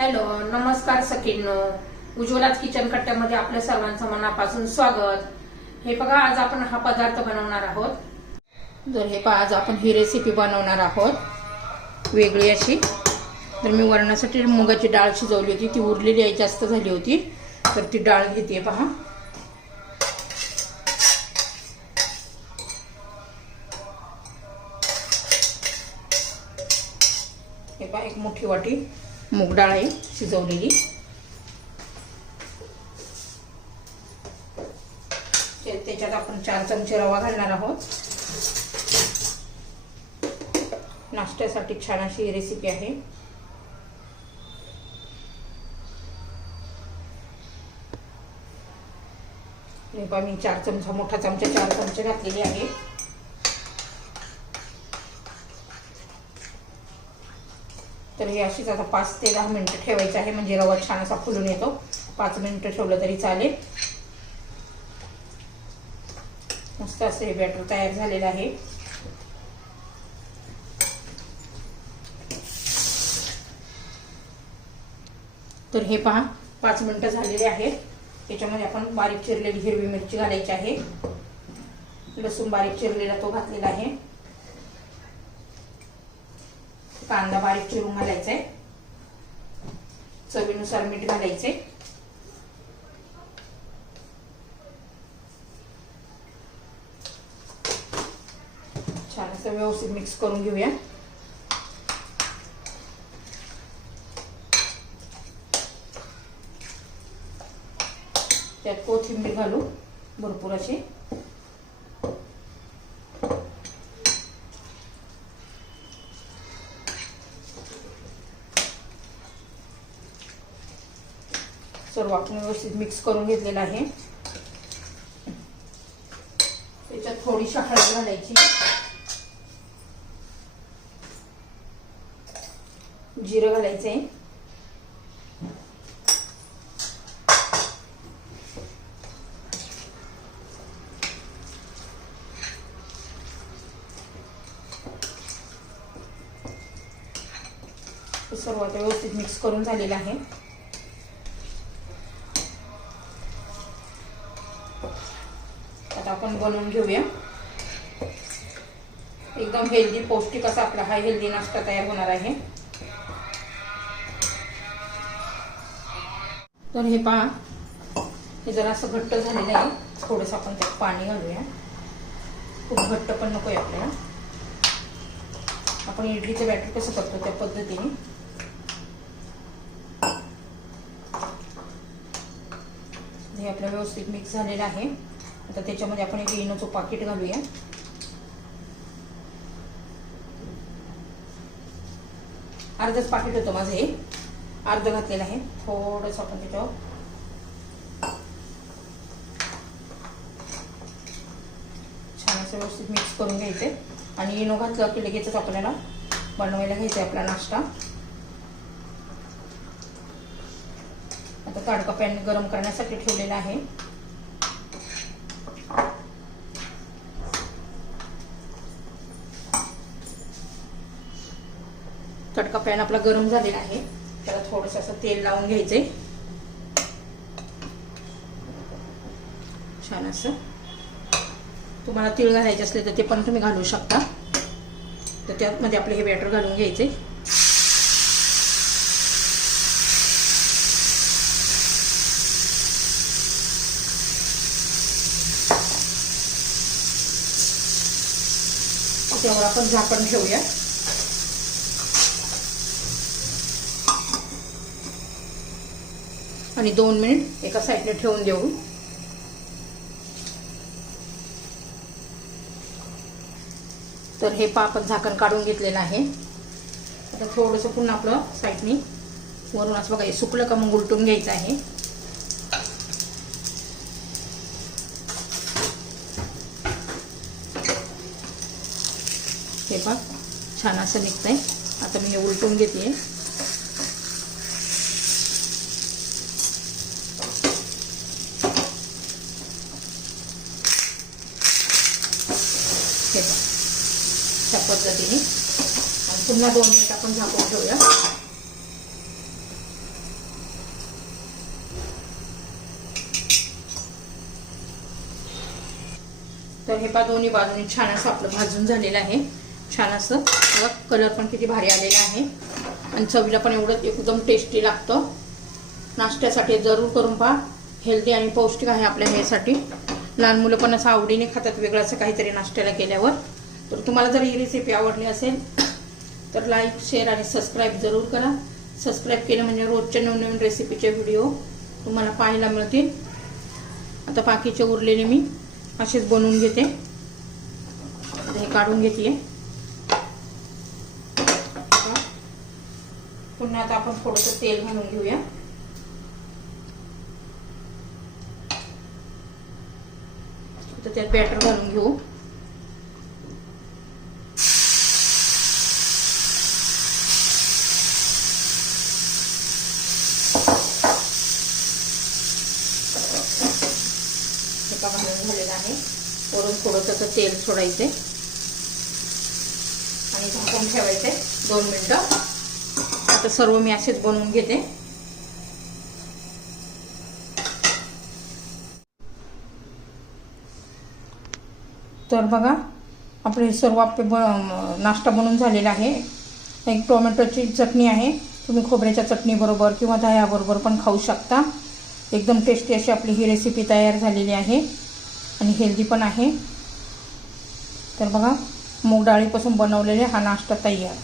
Hello नमस्कार सखींनो. उज्ज्वलाच kitchen कट्ट्यामध्ये आपल्या सर्वांचं मनापासून स्वागत. हे बघा आज आपण हा पदार्थ बनवणार आहोत. जर हे पहा आज आपण ही रेसिपी बनवणार आहोत. वेगळी अशी. तर मी वरणासाठी मुगाची डाळ शिजवली होती. ती उरलेली आहे जास्त झाली होती. तर ती डाळ घेते पहा. हे पहा एक मोठी वाटी. डाळ आहे शिजवलेली. ते- त्याच्यात आपण चार चमचे रवा घालणार आहोत. नाश्त्यासाठी छान अशी ही रेसिपी आहे मी चार चमचा मोठा चमचा चार चमचे घातलेले आहे तर हे अशीच आता पाच ते दहा मिनटं ठेवायचं आहे. म्हणजे रवा छान असा फुलून येतो. पाच मिनटं ठेवलं तरी चालेल. मस्त असं हे बॅटर तयार झालेलं आहे. तर हे पहा पाच मिनटं झालेले आहेत. त्याच्यामध्ये आपण बारीक चिरलेली हिरवी मिरची घालायची आहे. लसूण बारीक चिरलेला तो घातलेला आहे. कांदा बारीक चिरून घालायचा आहे चवीनुसार मीठ घालायचे छान असं व्यवस्थित मिक्स करून घेऊया. त्यात कोथिंबीर घालू भरपूर अशी. सर्व आपण व्यवस्थित मिक्स करून घेतलेलं आहे. त्याच्यात थोडीशी हळद घालायची. जिरं घालायचे सर्व आता व्यवस्थित मिक्स करून झालेलं आहे. आता आपण बनवून घेऊया. एकदम हेल्दी पौष्टिक असा आपला हा हेल्दी नाश्ता तयार होणार आहे. तर हे पहा हे जरा असं घट्ट झालेलं आहे. थोडंसं आपण त्यात पाणी घालूया. खूप घट्ट पण नको आहे आपल्याला. आपण इडलीचं बॅटर कसं करतो त्या पद्धतीने. हे आपलं व्यवस्थित मिक्स झालेलं आहे. आता त्याच्यामध्ये आपण एक इनोचं पाकिट घालूया. अर्धच पाकिट होतं माझं हे. अर्ध घातलेलं आहे. थोडंसं आपण त्याच्यावर छान असं व्यवस्थित मिक्स करून घ्यायचे आणि इनो घातलं की लगेचच आपल्याला बनवायला घ्यायचं आपला नाश्ता. आता ताडका पॅन गरम करण्यासाठी ठेवलेला आहे. तडका पॅन आपला गरम झालेला आहे. त्याला थोडस असं तेल लावून घ्यायचंय. छान असं. तुम्हाला तीळ घालायचे असले तर ते पण तुम्ही घालू शकता. तर त्यामध्ये आपले हे बॅटर घालून घ्यायचे त्यावर आपण झाकण ठेवूया. आणि दोन मिनिट एका साईडने ठेवून देऊ. तर हे पापड झाकण काढून घेतलेलं आहे. आता थोडंसं पुन्हा आपलं साईडने वरून असं बघा हे सुकलं का मग उलटून घ्यायचं आहे. हे पाक छान असं निघतंय. आता मी हे उलटून घेते हे अशा पद्धतीने. पुन्हा दोन मिनिट आपण झाकून ठेवूया. तर हे पा दोन्ही बाजूने छान असं आपलं भाजून झालेलं आहे. छान असं. कलर पण किती भारी आलेला आहे. आणि चवीला पण एवढं एकदम टेस्टी लागतं. नाश्त्यासाठी जरूर करून पहा. हेल्दी आणि पौष्टिक आहे आपल्या हेसाठी लहान मुलं पण असं आवडीने खातात वेगळं असं काहीतरी नाश्त्याला केल्यावर तर तुम्हाला जर ही रेसिपी आवडली असेल तर लाईक शेअर आणि सबस्क्राईब जरूर करा. सबस्क्राईब केलं म्हणजे रोजच्या नवनवीन रेसिपीचे व्हिडिओ तुम्हाला पाहायला मिळतील. आता बाकीचे उरलेले मी असेच बनवून घेते. हे काढून घेते पुन्हा आता आपण थोडंसं तेल घालून घेऊया. त्यात बॅटर घालून घेऊ. हे बघा घालून झालेलं आहे. वरून थोडंसं असं तेल सोडायचे आणि झाकून ठेवायचे दोन मिनटं. आता सर्व मी असेच बनवून घेते. तर बघा आपले हे सर्व आपले ब नाश्ता बनून झालेला आहे. एक टोमॅटोची चटणी आहे. तुम्ही खोबऱ्याच्या चटणीबरोबर किंवा दह्याबरोबर पण खाऊ शकता. एकदम टेस्टी अशी आपली ही रेसिपी तयार झालेली आहे. आणि हेल्दी पण आहे. तर बघा मूग डाळीपासून बनवलेले हा नाश्ता तयार.